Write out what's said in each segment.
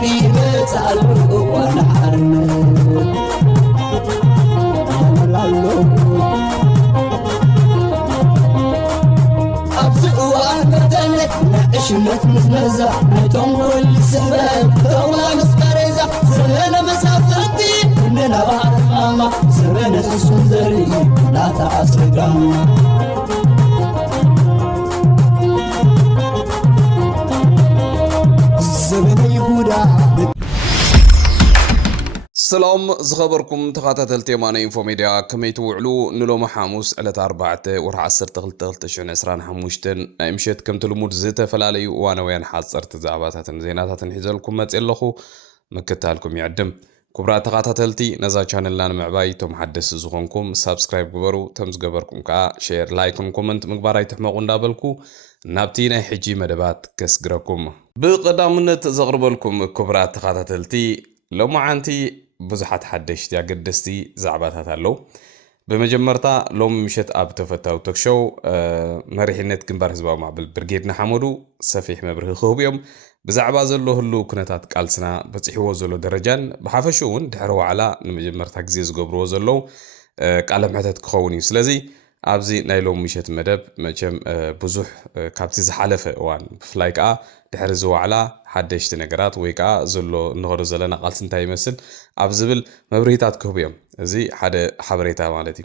كي بتعلو ونحن أبزقوا أنتلك نعشمت مزمزة نتوم كل سبب طولة مسقرزة سرنا مسافتي إننا بعد ماما سرنا سسوزري لا تعصقنا سلام زخبركم تخاتلتي مانا انفو ميديا كمي توعلو نلوم حاموس على 4 ورح 10 تغلتشن عسران حموشتن امشيت كم تلمود زيتا فلالي وانا وين حاصرت زعباتاتن زيناتاتن حيزلكم متيلخو مكتالكم يعدم كبرى تخاتلتي نزا channelنا معباي توم حدث زخونكم سبسكرايب غبرو تمز غبركم كا شير لايكم كومنت مغباراي تحمقون دابلكو نابتينا حجي مدبات كسغركم بقدامنت زغربلكم كبرى تخاتلتي لو ما عنتي بزحت حدشت يا قدستي زعباتها تالو بمجمرتا لوم مشت اب تفتاو تكشو مريحنت كنبار حزباو مع بالبرغيدنا حمودو سفيح مبرخ خوبيوم بزعبا زلو هلو كنتات قالسنا بصحيو زلو درجان بحافشون دحرو على مجمرتا غزي زغبرو زلو قال محتت كخوني سلازي ابزي نايلوم مشت مدب مچم بزح كابتي زحلفه وان فلايكا دحرزو على حدشت نغرات ويكا زلو نغرو زلنا قالس انتا يمسل ابزبل مبريتات كوبيوم ازي حدا حبريتا مالتي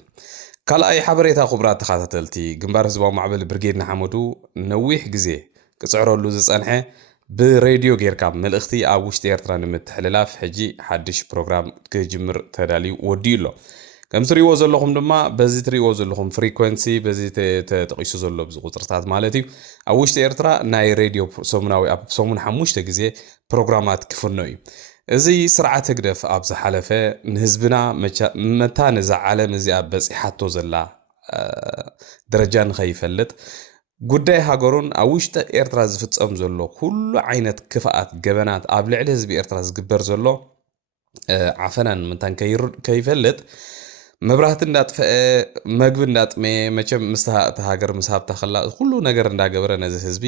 كالاي حبريتا خبرات تخاتلتي جنبار زبا معبل برغيدنا حمودو نويح غزي كصعرولو زصنحه براديو غيركاب ملختي اب وشت ايرترا نمتحللاف حجي حدش بروجرام كجمر تدالي وديلو كم تريو زلخم دما بزي تريو زلخم فريكوينسي بزي تقيسو زلو بز قطرتات مالتي اوشت ايرترا ناي راديو سومناوي اب سومن حموشته غزي بروجرامات كفنوي ازي سرعه تقدف ابز حلفه نحزبنا متى نزعله مزي ابصي حتو زلا درجان خيفلت ጉዳይ ሃገሩን አውሽተ ኤርትራ ዝፍጸም ዘሎ ኩሉ ዓይነት ክፋኣት ገበናት ኣብ ልዕሊ ህዝቢ ኤርትራ ዝግበር ዘሎ ዓፈናን ምንታን ከይፈልጥ መብራህት እንዳጥፈአ መግብ እንዳጥመ መቸም ምስተሃተ ሃገር ምሳብ ተኸላ ኩሉ ነገር እንዳገበረ ነዚ ህዝቢ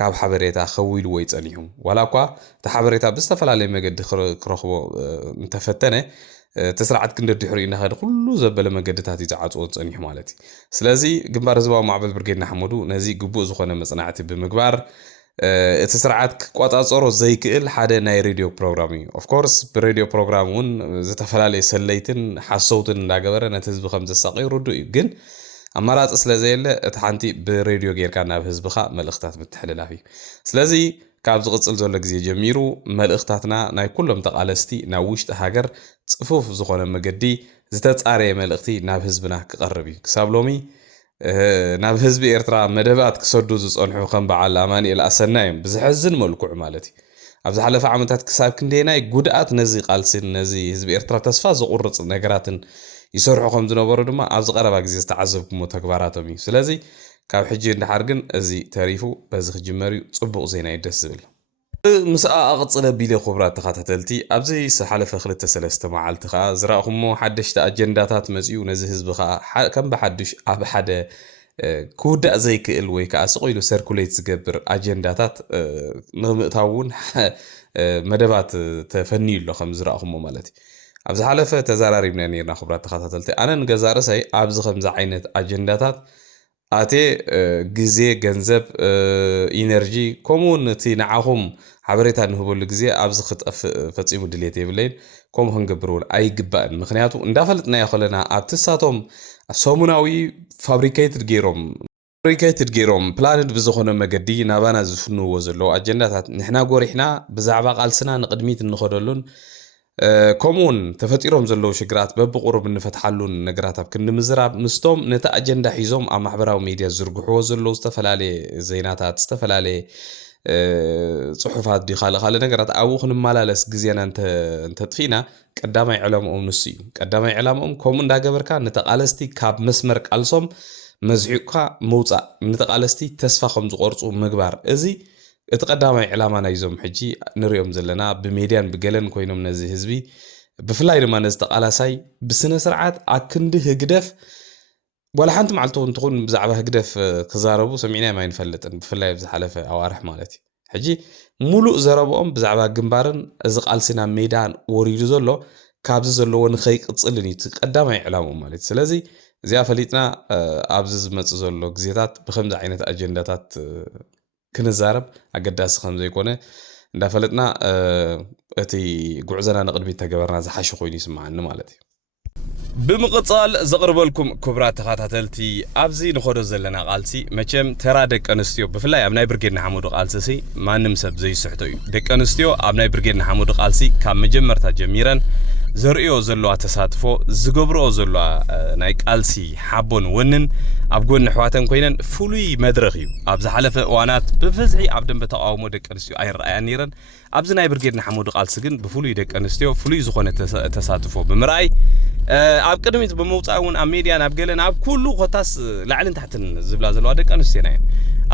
ካብ ሓበሬታ ኸዊሉ ወይ ጸኒሑ ወላኳ ተሓበሬታ ብዝተፈላለየ መገዲ ክረኽቦ እንተፈተነ تسرعت كندر دحرينا هذا كله زبل مجدتات يزعطوا تصنيح مالتي سلازي جنبار زبا معبل برجينا حمودو نزي جبوز خنا مصنعتي بمقبار تسرعت قطع صورو زي كل حدا ناي راديو بروجرامي اوف كورس براديو بروجرامون زتفلالي سليتن حسوتن داغبره نتزب 5 ساقي ردو جن امارات سلازيله اتحنتي براديو غيركا بحزبخا ملختات بتحللافي سلازي ካብ ዝቕጽል ዘሎ ግዜ ጀሚሩ መልእኽታትና ናይ ኩሎም ተቃለስቲ ናብ ውሽጢ ሃገር ጽፉፍ ዝኾነ መገዲ ዝተጻረየ መልእኽቲ ናብ ህዝብና ክቐርብ እዩ ክሳብ ሎሚ ናብ ህዝቢ ኤርትራ መደባት ክሰዱ ዝጸንሑ ከም በዓል ኣማኒኤል ኣሰናዮም ብዝሕዝን መልክዑ ማለት እዩ ኣብ ዝሓለፈ ዓመታት ክሳብ ክንደናይ ጉድኣት ነዚ ቃልስን ነዚ ህዝቢ ኤርትራ ተስፋ ዝቁርጽ ነገራትን ይሰርሑ ከም ዝነበሩ ድማ ኣብ ዝቐረባ ግዜ ዝተዓዘብኩሞ ተግባራቶም እዩ ስለዚ ካብ ሕጂ እንደሓርግን እዚ ተሪፉ በዚ ክጅመርዩ ጽቡቕ ዜና ይደስ ዝብል مساء أغطل بيلي خبرات تخاتلتي أبزي سحالة فخلت سلسة معالتخا زراقمو حدش تأجنداتات مزيو نزهز بخا كم بحدش أبحدا كود زي كالوي كأسقيلو سيركوليت زقبر أجنداتات نغمتاون مدبات تفنيل لو خمز زراقمو مالتي أبزي حالة فتزاراري بنانيرنا خبرات تخاتلتي أنا نقزار ساي أبزي خمز عينت أجنداتات آتي جزء جنزب إنرجي كومونتي نعهم حبريتها إنه بقول جزء أبز خط فتسي مدليتي بالليل كم هنجبرون أي جبان مخنياتو اندفلتنا يخلنا أبتساتهم سومناوي فابريكيتد جيروم بلاند بزخنا مجدي نبانا زفنو وزلو أجندات نحنا قوريحنا بزعبا قالسنا نقدميت النخدلون كومون تفتيرهم زلو شجرات ببقرب نفتحلون نجرات بكن مزراب مستوم نتا أجندة حيزوم أما حبراو ميديا زرقحو زلو استفلالي زيناتات استفلالي صحفات دي خالة نجرات أوخن مالالس جزينا أنت تفينا قدامي علام نسيو قدامي علام كومون دا جبركا نتقالستي كاب مسمرك ألسوم مزعوكا موتا نتقالستي تسفى خمز قرص ومقبار إزي اتقدامي علامانا يزوم حجي نريهم زلنا بميديان بقلن كوينهم نزي هزبي بفلاي لما نزتقالاساي بسنة سرعات أكنده هقدف ولا حانت معلتون تقول بزعبه هقدف كزاربو سمعينا ما ينفلت بفلاي بزحلفة أو أرح مالتي ሕጂ ሙሉእ ዘረብኦም ብዛዕባ ግንባርን እዚ ቃልሲና ሜዳን ወሪዱ ዘሎ ካብዚ ዘለዎ ንኸይቅፅልን እዩ ቀዳማይ ዕላምኡ ማለት እዩ ስለዚ እዚኣ ፈሊጥና ኣብዚ ዝመፅእ ዘሎ ግዜታት ብከምዚ ዓይነት ኣጀንዳታት ክንዛረብ ኣገዳሲ ከም ዘይኮነ እንዳፈለጥና እቲ ጉዕዘና ንቅድሚት ተገበርና ዝሓሸ ኮይኑ ይስምዓኒ ማለት እዩ ብምቕፃል ዘቕርበልኩም ክቡራት ተኸታተልቲ ኣብዚ ንኸዶ ዘለና ቃልሲ መቸም ተራ ደቂ ኣንስትዮ ብፍላይ ኣብ ናይ ብርጌድና ሓሙዱ ቃልሲ ማንም ሰብ ዘይስሕቶ እዩ ደቂ ኣንስትዮ ኣብ ናይ ብርጌድና ሓሙዱ ቃልሲ ካብ መጀመርታ ጀሚረን ዘርእዮ ዘለዋ ተሳትፎ ዝገብርኦ ዘለዋ ናይ ቃልሲ ሓቦን ወንን ኣብ ጎኒ ኣሕዋተን ኮይነን ፍሉይ መድረኽ እዩ ኣብ ዝሓለፈ እዋናት ብፍዝሒ ኣብ ደንበ ተቃውሞ ደቂ ኣንስትዮ ኣይረኣያን ነይረን ኣብዚ ናይ ብርጌድና ሓሙዱ ቃልሲ ግን ብፍሉይ ደቂ ኣንስትዮ ፍሉይ ዝኾነ ተሳትፎ ብምርኣይ ኣብ ቅድሚት ብምውፃእ እውን ኣብ ሚድያን ኣብ ገለን ኣብ ኩሉ ኮታስ ላዕልን ታሕትን ዝብላ ዘለዋ ደቂ ኣንስትዮና እየን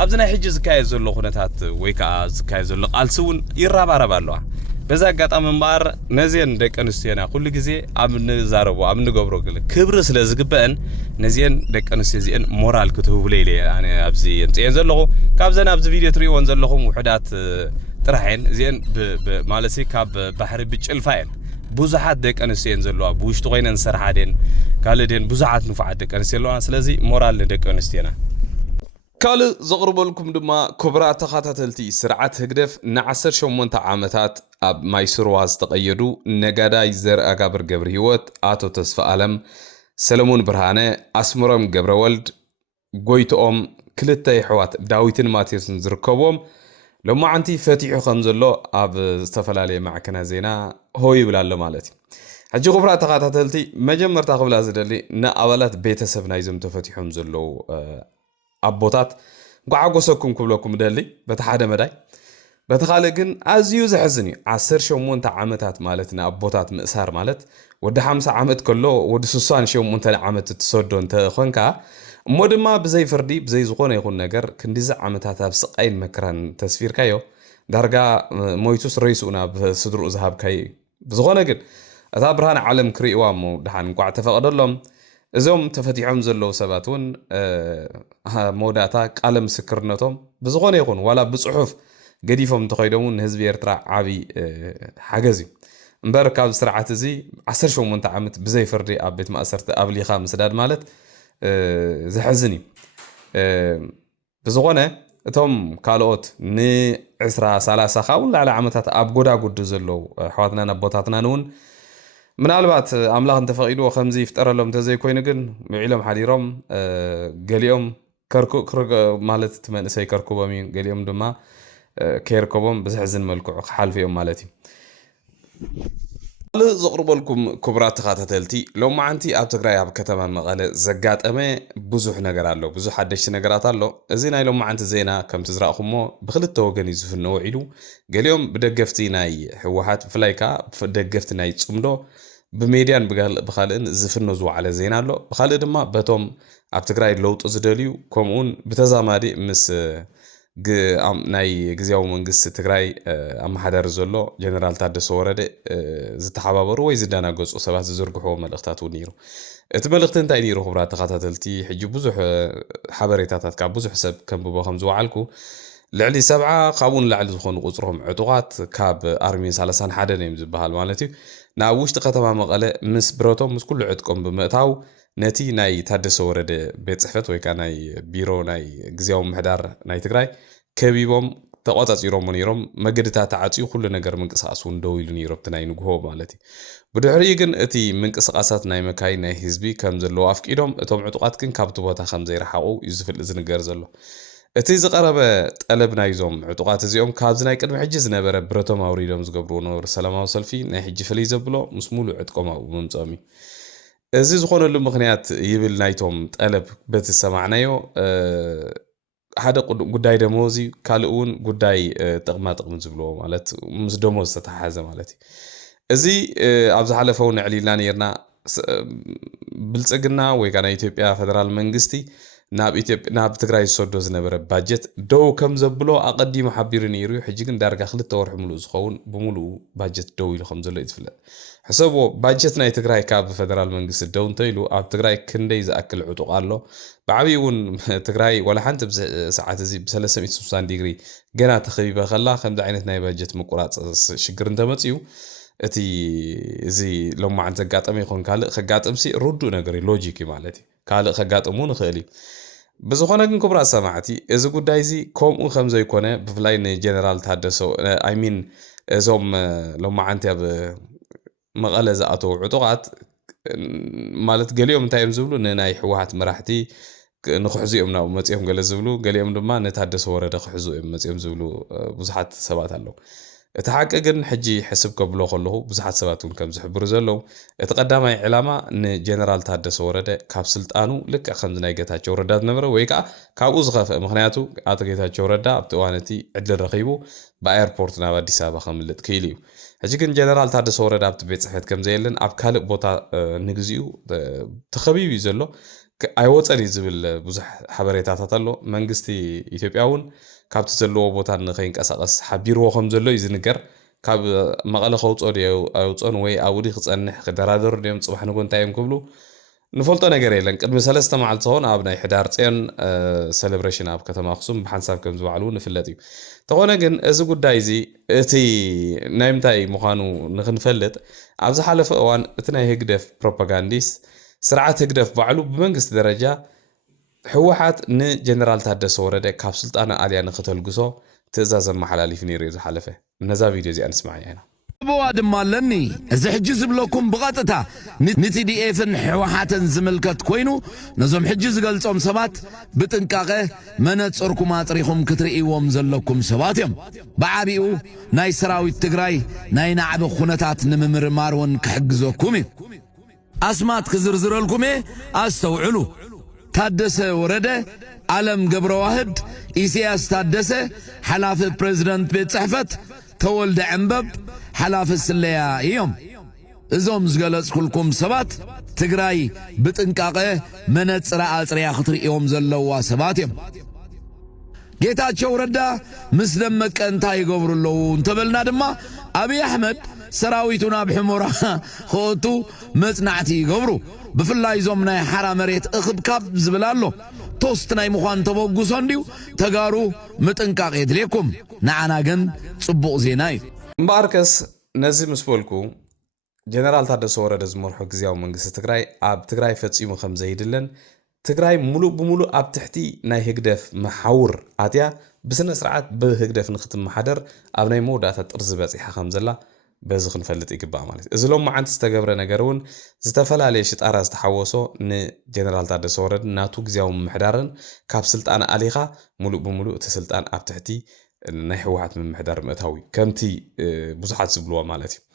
ኣብዚ ናይ ሕጂ ዝካየድ ዘሎ ኩነታት ወይ ከዓ ዝካየድ ዘሎ ቃልሲ እውን ይራባረባ ኣለዋ በዛ ኣጋጣሚ እምበኣር ነዚአን ደቂ ኣንስትዮና ኩሉ ግዜ ኣብ ንዛረቦ ኣብ ንገብሮ ክብሪ ስለ ዝግበአን ነዚአን ደቂ ኣንስትዮ እዚአን ሞራል ክትህብለ ኢለ ኣነ ኣብዚ የምፅአን ዘለኹ ካብዘን ኣብዚ ቪድዮ ትሪእዎን ዘለኹም ውሕዳት ጥራሕን እዚአን ማለት ካብ ባሕሪ ብጭልፋ እየን ብዙሓት ደቂ ኣንስትዮ እየን ዘለዋ ብውሽጢ ኮይነን ዝሰርሓ ደን ካልእ ደን ብዙሓት ንፉዓት ደቂ ኣንስትዮ ኣለዋ ስለዚ ሞራል ንደቂ ኣንስትዮና ካልእ ዘቕርበልኩም ድማ ክቡራት ተኸታተልቲ ስርዓት ህግደፍ ን18 ዓመታት ኣብ ማይ ስሩዋ ዝተቐየዱ ነጋዳይ ዘርአጋብር ገብሪ ህይወት ኣቶ ተስፋ ኣለም ሰለሞን ብርሃነ ኣስምሮም ገብረወልድ ጎይቶኦም ክልተ ኣሕዋት ዳዊትን ማቴዎስን ዝርከብዎም ሎማዓንቲ ፈቲሑ ከም ዘሎ ኣብ ዝተፈላለየ ማዕከና ዜና ሆይ ይብላ ኣሎ ማለት እዩ ሕጂ ክቡራት ተኸታተልቲ መጀመርታ ክብላ ዝደሊ ንኣባላት ቤተሰብ ናይዞም ተፈቲሖም ዘለው ኣቦታት ጓዓጎሰኩም ክብለኩም ደሊ በቲ ሓደ መዳይ በቲ ካልእ ግን ኣዝዩ ዘሕዝን እዩ 18 ዓመታት ማለት ንኣቦታት ምእሳር ማለት ወዲ 50 ዓመት ከሎ ወዲ 68 ዓመት እትሰዶ እንተኾንካ እሞ ድማ ብዘይ ፍርዲ ብዘይ ዝኾነ ይኹን ነገር ክንዲዚ ዓመታት ኣብ ስቃይን መከራን ተስፊርካዮ ዳርጋ ሞይቱስ ረይሱ ናብ ስድርኡ ዝሃብካይ ብዝኾነ ግን እታ ብርሃን ዓለም ክርእዋ እሞ ድሓን እንኳዕ ተፈቐደሎም እዞም ተፈቲሖም ዘለው ሰባት እውን መወዳእታ ቃለ ምስክርነቶም ብዝኾነ ይኹን ዋላ ብፅሑፍ ገዲፎም ተኸይዶም ንህዝቢ ኤርትራ ዓብይ ሓገዝ እዩ እምበር ካብ ስርዓት እዚ 18 ዓመት ብዘይ ፍርዲ ኣብ ቤት ማእሰርቲ ኣብሊኻ ምስዳድ ማለት ዝሕዝን እዩ ብዝኾነ እቶም ካልኦት ን20-30 ካብውን ላዕሊ ዓመታት ኣብ ጎዳጉዲ ዘለው ኣሕዋትናን ኣቦታትናን እውን ምናልባት ኣምላኽ እንተፈቒድዎ ከምዚ ይፍጠረሎም እንተዘይኮይኑ ግን ምዒሎም ሓዲሮም ገሊኦም ማለት እቲ መንእሰይ ከርክቦም እዩ ገሊኦም ድማ ከይርከቦም ብዝሕዝን መልክዑ ክሓልፉ እዮም ማለት እዩ ዘቕርበልኩም ክቡራት ተኸታተልቲ ሎማዓንቲ ኣብ ትግራይ ኣብ ከተማ መቐለ ዘጋጠመ ብዙሕ ነገር ኣሎ ብዙሕ ሓደሽቲ ነገራት ኣሎ እዚ ናይ ሎማዓንቲ ዜና ከምቲ ዝረኣኹሞ ብክልተ ወገን እዩ ዝፍነው ኢሉ ገሊኦም ብደገፍቲ ናይ ህወሓት ብፍላይ ከዓ ብደገፍቲ ናይ ጽምዶ ብሜድያን ብካልእን ዝፍኖ ዝወዓለ ዜና ኣሎ ብካልእ ድማ በቶም ኣብ ትግራይ ለውጡ ዝደልዩ ከምኡውን ብተዛማዲ ምስ ናይ ግዝያዊ መንግስቲ ትግራይ ኣመሓዳሪ ዘሎ ጀነራል ታደሰ ወረደ ዝተሓባበሩ ወይ ዝዳናገፁ ሰባት ዝዝርግሕዎ መልእኽታት እውን ነይሩ እቲ መልእኽቲ እንታይ ነይሩ ክቡራት ተኸታተልቲ ሕጂ ብዙሕ ሓበሬታታት ካብ ብዙሕ ሰብ ከንብቦ ከም ዝወዓልኩ ልዕሊ 70 ካብኡን ላዕሊ ዝኾኑ ቁፅሮም ዕጡቓት ካብ ኣርሚ 31 እዮም ዝበሃል ማለት እዩ ናብ ውሽጢ ከተማ መቐለ ምስ ብረቶም ምስ ኩሉ ዕጥቆም ብምእታው ነቲ ናይ ታደሰ ወረደ ቤት ጽሕፈት ወይ ከዓ ናይ ቢሮ ናይ ግዝያዊ ምሕዳር ናይ ትግራይ ከቢቦም ተቆጻጺሮም ነይሮም መገድታት ተዓጽዩ ኩሉ ነገር ምንቅስቃስ እውን ደው ኢሉ ነይሩ እቲ ናይ ንግሆ ማለት እዩ ብድሕሪኡ ግን እቲ ምንቅስቃሳት ናይ መካይ ናይ ህዝቢ ከም ዘለዎ ኣፍቂዶም እቶም ዕጡቓት ግን ካብቲ ቦታ ከም ዘይረሓቑ እዩ ዝንገር ዘሎ እቲ ዝቀረበ ጠለብ ናይዞም ዕጡቓት እዚኦም ካብዚ ናይ ቅድሚ ሕጂ ዝነበረ ብረቶም ኣውሪዶም ዝገብርዎ ነበሩ ሰላማዊ ሰልፊ ናይ ሕጂ ፍልይ ዘብሎ ምስ ሙሉእ ዕጥቆም ምምፆም እዩ እዚ ዝኾነሉ ምክንያት ይብል ናይቶም ጠለብ በቲ ሰማዕናዮ ሓደ ጉዳይ ደሞዝ ካልእ እውን ጉዳይ ጥቕማ ጥቕሚ ዝብልዎ ማለት ምስ ደሞዝ ዝተተሓሓዘ ማለት እዩ እዚ ኣብ ዝሓለፈው ንዕሊልና ነርና ብልጽግና ወይ ከዓ ናይ ኢትዮጵያ ፌደራል መንግስቲ ናብ ትግራይ ዝሰዶ ዝነበረ ባጀት ደው ከም ዘብሎ ኣቀዲሙ ሓቢሩ ነይሩ ሕጂ ግን ዳርጋ 2 ወርሒ ሙሉእ ዝኸውን ብሙሉእ ባጀት ደው ኢሉ ከም ዘሎ ይትፍለጥ ሕሰቦ ባጀት ናይ ትግራይ ካብ ፌደራል መንግስቲ ደው እንተኢሉ ኣብ ትግራይ ክንደይ ዝኣክል ዕጡቕ ኣሎ ብዓብይ እውን ትግራይ ወላ ሓንቲ ሰዓት እዚ ብ360 ዲግሪ ገና ተኸቢበ ከላ ከምዚ ዓይነት ናይ ባጀት ምቁራፅ ሽግር እንተመፅዩ እቲ እዚ ሎማዓን ዘጋጠመ ይኹን ካልእ ከጋጥምሲ ሩዱእ ነገር ሎጂክ ማለት እዩ ካልእ ከጋጥሙ ንኽእል እዩ بزخونه كن كبرى سماعتي إذا قد دايزي كوم وخم زي كونه بفلاين جنرال تحدثوا I mean زوم لو ما عنتي مقالة زاتو عطوات مالت قليهم تايم زبلو نناي حوات مراحتي نخحزيهم ناو متيهم قال زبلو قليهم دما نتحدثوا ورا خحزوهم متيهم زبلو بزحات سبات الله تحققن حجي حسب قبله خلوه بزحات سباتون كم زحبر زلو تقدمي علامة ان جنرال تحدث ورده كاب سلطانو لك خمس نايقتاچو ردات نبره ويكا كاب وزغف مخنياتو اتقيتاچو ردا ابتوانتي عدل رقيبو بايربورت نا اديس ابا خملت كيليو حجي كن جنرال تحدث ورده ابت بيت صحت كم زيلن اب كالق بوتا نغزيو تخبيبي زلو አይወፀን ይዝብል ብዙሕ ሓበሬታታት ኣሎ መንግስቲ ኢትዮጵያውን ካብቲ ዘለዎ ቦታ ንኸይንቀሳቀስ ሓቢርዎ ከም ዘሎ እዩ ዝንገር ካብ መቐለ ከውፅኦ ድዩ ኣይውፅኦን ወይ ኣብኡ ክፀንሕ ክደራደሩ ድዮም ፅባሕ ንጎ እንታይ እዮም ክብሉ ንፈልጦ ነገር የለን ቅድሚ 3 መዓልቲ ሆን ኣብ ናይ ሕዳር ፅዮን ሴሌብሬሽን ኣብ ከተማ ኣክሱም ብሓንሳብ ከም ዝበዓሉ ንፍለጥ እዩ ተኾነ ግን እዚ ጉዳይ እዚ እቲ ናይ ምንታይ ምዃኑ ንክንፈልጥ ኣብ ዝሓለፈ እዋን እቲ ናይ ህግደፍ ፕሮፓጋንዲስ ስርዓት ህግደፍ ባዕሉ በመንግስት ደረጃ ሕወሓት ንጀነራል ታደሰ ወረደ ካብ ስልጣን አልያ ንክተልግሶ ትእዛዝ መሐላሊፍ ነይሩ ዝሓለፈ ነዛ ቪድዮ እዚ እንስማዕ ኢና بوادم مالني إذا حجز بلكم بغطتا نتديفن حوحاتن زملكت كوينو نزوم حجز قلتهم سبات بتنكاغه منت صركم اطريخم كترئيوم زلكم سباتيم بعابيو ناي سراوي التقراي ناي نعب خونتات نممر مارون كحجزوكمي أسمات كزرزر لكمي أستوعلو تادسه ورده علم قبر واحد إيسياس تادسه حلاف بريزيدنت بيت صحفت تولد عنبب حلاف السليا يوم إزوم زغلص كلكم سبات تقراي بتنقاقه منصر أصريا خطر يوم زلوا سباتيم ጌታቸው ረዳ ምስደመቀ እንታይ ይገብሩለው እንተበልና ድማ አብይ አህመድ ሰራዊቱና ብሕሞራ ኾቱ መጽናዕቲ ይገብሩ ብፍላይ ዞም ናይ ሓራ መሬት እኽብካብ ዝብላሎ ቶስት ናይ ምዃን ተበጉሶ እንዲው ተጋሩ ምጥንቃቄ ድሌኩም ንዓና ግን ጽቡቕ ዜና እዩ እምበኣርከስ ነዚ ምስ በልኩ ጀነራል ታደሰ ወረደ ዝመርሖ ግዚያዊ መንግስቲ ትግራይ ኣብ ትግራይ ፈጺሙ ከም ዘይድለን ትግራይ ሙሉእ ብሙሉእ ኣብ ትሕቲ ናይ ህግደፍ መሓውር ኣትያ ብስነ ስርዓት ብህግደፍ ንኽትመሓደር ኣብ ናይ መወዳእታ ጥርዚ በፂሓ ከም ዘላ በዚ ክንፈልጥ ይግባእ ማለት እዩ እዚ ሎም መዓንቲ ዝተገብረ ነገር እውን ዝተፈላለየ ሽጣራ ዝተሓወሶ ንጀነራል ታደሰ ወረደ ናቱ ግዚያዊ ምምሕዳርን ካብ ስልጣን ኣሊኻ ሙሉእ ብሙሉእ እቲ ስልጣን ኣብ ትሕቲ ናይ ሕወሓት ምምሕዳር ምእታዊ ከምቲ ብዙሓት ዝብልዎ ማለት እዩ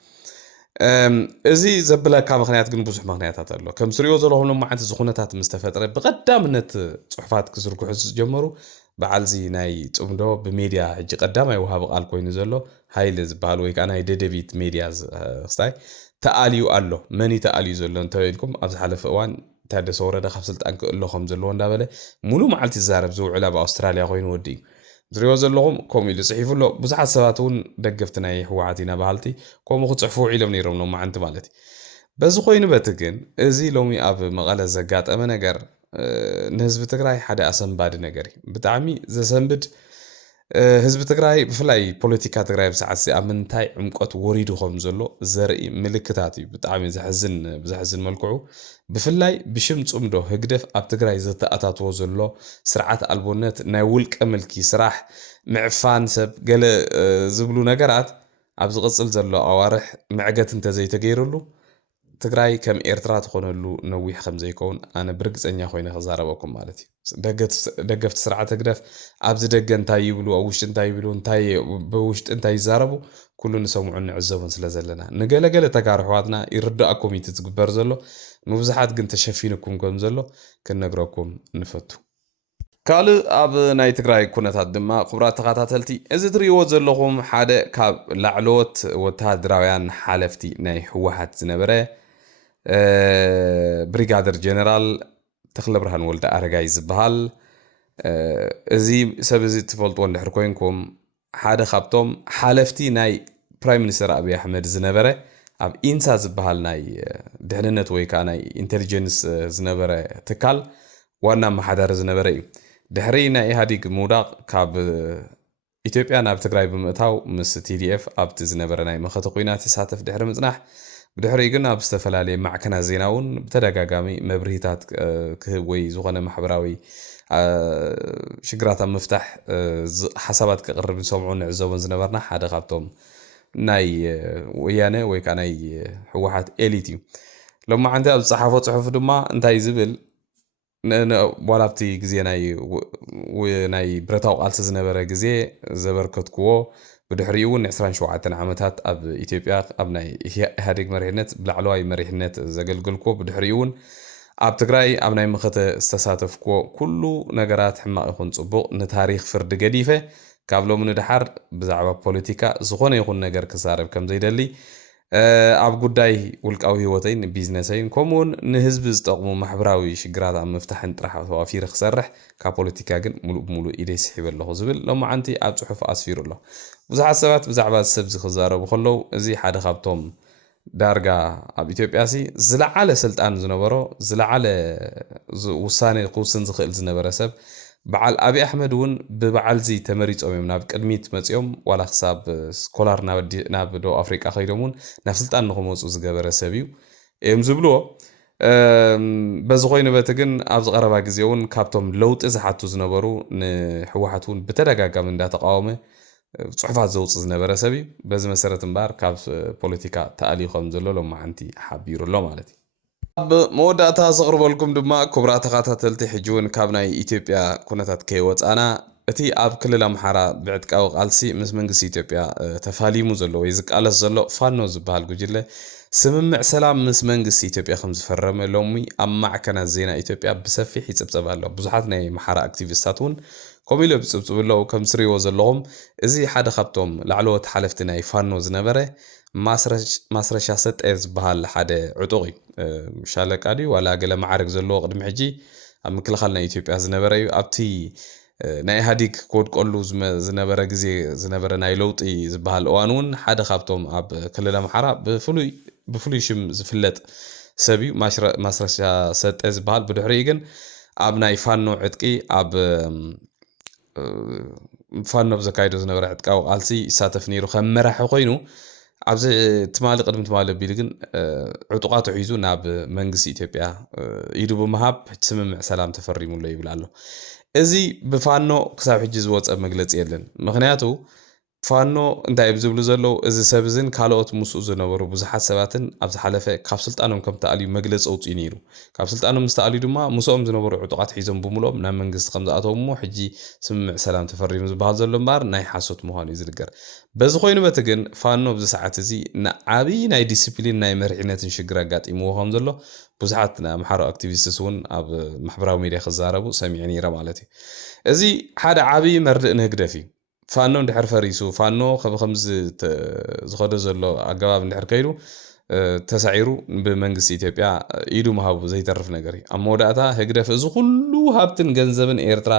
እዚ ዘብለካ ምክንያት ግን ብዙሕ ምክንያታት ኣሎ ከም ስሪዮ ዘለኹም ለማዓንቲ ዝኹነታት ምስተፈጥረ ብቀዳምነት ጽሑፋት ክዝርግሑ ዝጀመሩ በዓልዚ ናይ ጽምዶ ብሚድያ ሕጂ ቀዳማይ ወሃብ ቃል ኮይኑ ዘሎ ሃይለ ዝበሃል ወይ ከዓ ናይ ደደቢት ሚድያ ክስታይ ተኣልዩ ኣሎ መኒ ተኣልዩ ዘሎ እንተበልኩም ኣብ ዝሓለፈ እዋን ታደሰ ወረደ ካብ ስልጣን ክእሎ ከም ዘለዎ እንዳበለ ሙሉእ መዓልቲ ዝዛረብ ዝውዕል ኣብ ኣውስትራልያ ኮይኑ ወዲ እዩ ዝሪዮ ዘለኹም ከምኡ ኢሉ ጽሒፉሎ ብዙሓት ሰባት እውን ደገፍቲ ናይ ሕወሓት ኢና ባህልቲ ከምኡ ክጽሕፉ ኢሎም ነይሮም ነው መዓንቲ ማለት እዩ በዚ ኮይኑ በቲ ግን እዚ ሎሚ ኣብ መቐለ ዘጋጠመ ነገር ንህዝቢ ትግራይ ሓደ ኣሰንባዲ ነገር እዩ ብጣዕሚ ዘሰንብድ ህዝቢ ትግራይ ብፍላይ ፖለቲካ ትግራይ ብሰዓት እዚ ኣብ ምንታይ ዕምቆት ወሪዱ ከም ዘሎ ዘርኢ ምልክታት እዩ ብጣዕሚ ዘሕዝን መልክዑ ብፍላይ ብሽም ጽምዶ ህግደፍ ኣብ ትግራይ ዘተኣታትዎ ዘሎ ስርዓት ኣልቦነት ናይ ውልቀ መልኪ ስራሕ ምዕፋን ሰብ ገለ ዝብሉ ነገራት ኣብ ዝቕጽል ዘሎ ኣዋርሕ ምዕገት እንተዘይተገይሩሉ ትግራይ ከም ኤርትራ ትኾነሉ ነዊሕ ከም ዘይከውን ኣነ ብርግፀኛ ኮይነ ክዛረበኩም ማለት እዩ ደገፍቲ ስርዓት ህግደፍ ኣብዚ ደገ እንታይ ይብሉ ኣብ ውሽጢ እንታይ ይብሉ እንታይ ብውሽጢ እንታይ ይዛረቡ ኩሉ ንሰምዑን ንዕዘቡን ስለ ዘለና ንገለገለ ተጋሩ ኣሕዋትና ይርዳእኩም እዩ ዝግበር ዘሎ ንብዙሓት ግን ተሸፊንኩም ከም ዘሎ ክንነግረኩም ንፈቱ ካልእ ኣብ ናይ ትግራይ ኩነታት ድማ ክቡራት ተኸታተልቲ እዚ ትሪእዎ ዘለኹም ሓደ ካብ ላዕለዎት ወተሃደራውያን ሓለፍቲ ናይ ሕወሓት ዝነበረ ብሪጋደር ጀነራል ተክለ ብርሃን ወልደ አረጋይ ዝበሃል እዚ ሰብ እዚ ትፈልጥዎ እንድሕር ኮይንኩም ሓደ ካብቶም ሓለፍቲ ናይ ፕራይም ሚኒስተር አብይ አሕመድ ዝነበረ ኣብ ኢንሳ ዝበሃል ናይ ድሕንነት ወይ ከዓ ናይ ኢንተሊጀንስ ዝነበረ ትካል ዋና መሓዳሪ ዝነበረ እዩ ድሕሪ ናይ ኢህአዴግ ምውዳቕ ካብ ኢትዮጵያ ናብ ትግራይ ብምእታው ምስ TDF ኣብቲ ዝነበረ ናይ መኸተ ኩናት ይሳተፍ ድሕሪ ምጽናሕ ብድሕሪ ግን ኣብ ዝተፈላለየ ማዕከናት ዜና እውን ብተደጋጋሚ መብርሂታት ክህብ ወይ ዝኾነ ማሕበራዊ ሽግራት ምፍታሕ ሓሳባት ክቅርብ ሰምዑ ንዕዘቦን ዝነበርና ሓደ ካብቶም ናይ ወያነ ወይ ከዓ ናይ ህወሓት ኤሊት እዩ ሎማዓንቲ ኣብ ጸሓፎ ጽሑፍ ድማ እንታይ ዝብል ዋላብቲ ግዜ ናይ ብረታው ቃልሲ ዝነበረ ግዜ ዘበርከትክዎ ብድሕሪኡ እውን 27 ዓመታት ኣብ ኢትዮጵያ ኣብ ናይ ኢህአዴግ መሪሕነት ብላዕለዋይ መሪሕነት ዘገልግልክዎ ብድሕሪኡ እውን ኣብ ትግራይ ኣብ ናይ መኸተ ዝተሳተፍክዎ ኩሉ ነገራት ሕማቅ ይኹን ጽቡቕ ንታሪኽ ፍርዲ ገዲፈ ካብ ሎሚ ንድሓር ብዛዕባ ፖለቲካ ዝኾነ ይኹን ነገር ክዛረብ ከም ዘይደሊ ኣብ ጉዳይ ውልቃዊ ህይወተይን ቢዝነሰይን ከምኡውን ንህዝቢ ዝጠቕሙ ማሕበራዊ ሽግራት ኣብ ምፍታሕን ጥራሕ ተዋፊረ ክሰርሕ ካብ ፖለቲካ ግን ሙሉእ ብሙሉእ ኢደይ ስሒበ ኣለኹ ዝብል ሎማዓንቲ ኣብ ጽሑፍ ኣስፊሩ ኣሎ ብዙሓት ሰባት ብዛዕባ ሰብ ዝኽዛረቡ ከለዉ እዚ ሓደ ካብቶም ዳርጋ ኣብ ኢትዮጵያ ዝለዓለ ስልጣን ዝነበሮ ዝለዓለ ውሳኔ ክውስን ዝኽእል ዝነበረ ሰብ በዓል አብይ አሕመድ እውን ብበዓል ዚ ተመሪጾም እዮም ናብ ቅድሚት መጽኦም ዋላ ክሳብ ስኮላር ናብ ደቡብ አፍሪካ ከይዶምን ናብ ስልጣን ንኽመፁ ዝገበረ ሰብ እዩ እዮም ዝብልዎ በዚ ኮይኑ በቲ ግን ኣብ ዝቐረባ ግዜ እውን ካብቶም ለውጢ ዝሓቱ ዝነበሩ ንሕወሓት እውን ብተደጋጋሚ እንዳተቃወመ ጽሑፋት ዘውፅእ ዝነበረ ሰብ እዩ በዚ መሰረት እምበር ካብ ፖለቲካ ተኣልዩ ከም ዘሎ ሎማዓንቲ ሓቢሩ ኣሎ ማለት እዩ መወዳእታ ዘቕርበልኩም ድማ ክቡራ ተኸታተልቲ ሕጂ እውን ካብ ናይ ኢትዮጵያ ኩነታት ከይወፃና እቲ ኣብ ክልል ኣምሓራ ብዕጥቃዊ ቃልሲ ምስ መንግስቲ ኢትዮጵያ ተፋሊሙ ዘሎ ወይ ዝቃለስ ዘሎ ፋኖ ዝበሃል ጉጅለ ስምምዕ ሰላም ምስ መንግስቲ ኢትዮጵያ ከም ዝፈረመ ሎሚ ኣብ ማዕከናት ዜና ኢትዮጵያ ብሰፊሕ ይጽብጸብ ኣሎ ብዙሓት ናይ ኣምሓራ አክቲቪስታት እውን ከምኡ ኢሎም ይጽብጽቡ ኣለዉ ከም ትሪእዎ ዘለኹም እዚ ሓደ ካብቶም ላዕለዎት ሓለፍቲ ናይ ፋኖ ዝነበረ ማስረሻ ሰጠ ዝበሃል ሓደ ዕጡቕ እዩ ሻለቃ ድዩ ዋላ ገለ ማዕረግ ዘለዎ ቅድሚ ሕጂ ኣብ ምክልኻል ናይ ኢትዮጵያ ዝነበረ እዩ ኣብቲ ናይ ኢህአዴግ ክወድቀሉ ዝነበረ ግዜ ዝነበረ ናይ ለውጢ ዝበሃል እዋን እውን ሓደ ካብቶም ኣብ ክልል ኣምሓራ ብፍሉይ ሽም ዝፍለጥ ሰብ እዩ ማስረሻ ሰጠ ዝበሃል ብድሕሪኡ ግን ኣብ ናይ ፋኖ ዕጥቂ ኣብ ፋኖ ብዘካይዶ ዝነበረ ዕጥቃዊ ቃልሲ ይሳተፍ ነይሩ ከም መራሒ ኮይኑ ኣብዚ ትማሊ ቅድሚ ትማሊ ቢል ግን ዕጡቃቱ ሒዙ ናብ መንግስቲ ኢትዮጵያ ኢዱ ብምሃብ ስምምዕ ሰላም ተፈሪሙሉ ይብል ኣሎ እዚ ብፋኖ ክሳብ ሕጂ ዝወፀ መግለፂ የለን ምክንያቱ ፋኖ እንታይ ብዝብሉ ዘለው እዚ ሰብዝን ካልኦት ምስኡ ዝነበሩ ብዙሓት ሰባትን ኣብ ዝሓለፈ ካብ ስልጣኖም ከም ተኣልዩ መግለፂ ኣውፅኡ ነይሩ ካብ ስልጣኖም ምስ ተኣልዩ ድማ ምስኦም ዝነበሩ ዕጡቃት ሒዞም ብምሎም ናብ መንግስቲ ከም ዝኣተው እሞ ሕጂ ስምምዕ ሰላም ተፈሪሙ ዝበሃል ዘሎ እምበር ናይ ሓሶት ምዃኑ እዩ ዝንገር በዚ ኮይኑ በቲ ግን ፋኖ ብዚ ሰዓት እዚ ንዓብዪ ናይ ዲስፕሊን ናይ መሪሕነትን ሽግር ኣጋጢምዎ ከም ዘሎ ብዙሓት ናይ ኣምሓራ አክቲቪስትስ እውን ኣብ ማሕበራዊ ሚድያ ክዛረቡ ሰሚዐ ነይረ ማለት እዩ እዚ ሓደ ዓብዪ መርድእ ንህግደፍ እዩ ፋኖ እንድሕር ፈሪሱ ፋኖ ከምዚ ዝኸደ ዘሎ ኣገባብ እንድሕር ከይዱ ተሳዒሩ ብመንግስቲ ኢትዮጵያ ኢዱ ምሃቡ ዘይተርፍ ነገር እዩ ኣብ መወዳእታ ህግደፍ እዚ ኩሉ ሃብትን ገንዘብን ኤርትራ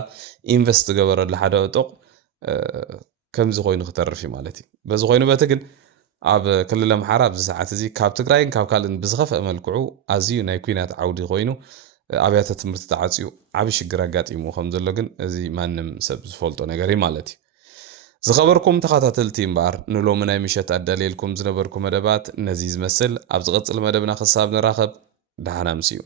ኢንቨስት ገበረሉ ሓደ ዕጡቕ ከምዚ ኮይኑ ክተርፍ እዩ ማለት እዩ በዚ ኮይኑ በቲ ግን ኣብ ክልል ኣምሓራ ኣብዚ ሰዓት እዚ ካብ ትግራይን ካብ ካልእን ብዝኸፍአ መልክዑ ኣዝዩ ናይ ኩናት ዓውዲ ኮይኑ ኣብያተ ትምህርቲ ተዓፅዩ ዓብዪ ሽግር ኣጋጢሙ ከም ዘሎ ግን እዚ ማንም ሰብ ዝፈልጦ ነገር እዩ ማለት እዩ ዝኸበርኩም ተኸታተልቲ እምበር ንሎሚ ናይ ምሸት ኣዳልየልኩም ዝነበርኩ መደባት ነዚ ዝመስል ኣብ ዝቐፅል መደብና ክሳብ ንራኸብ ደሓና ምስዩ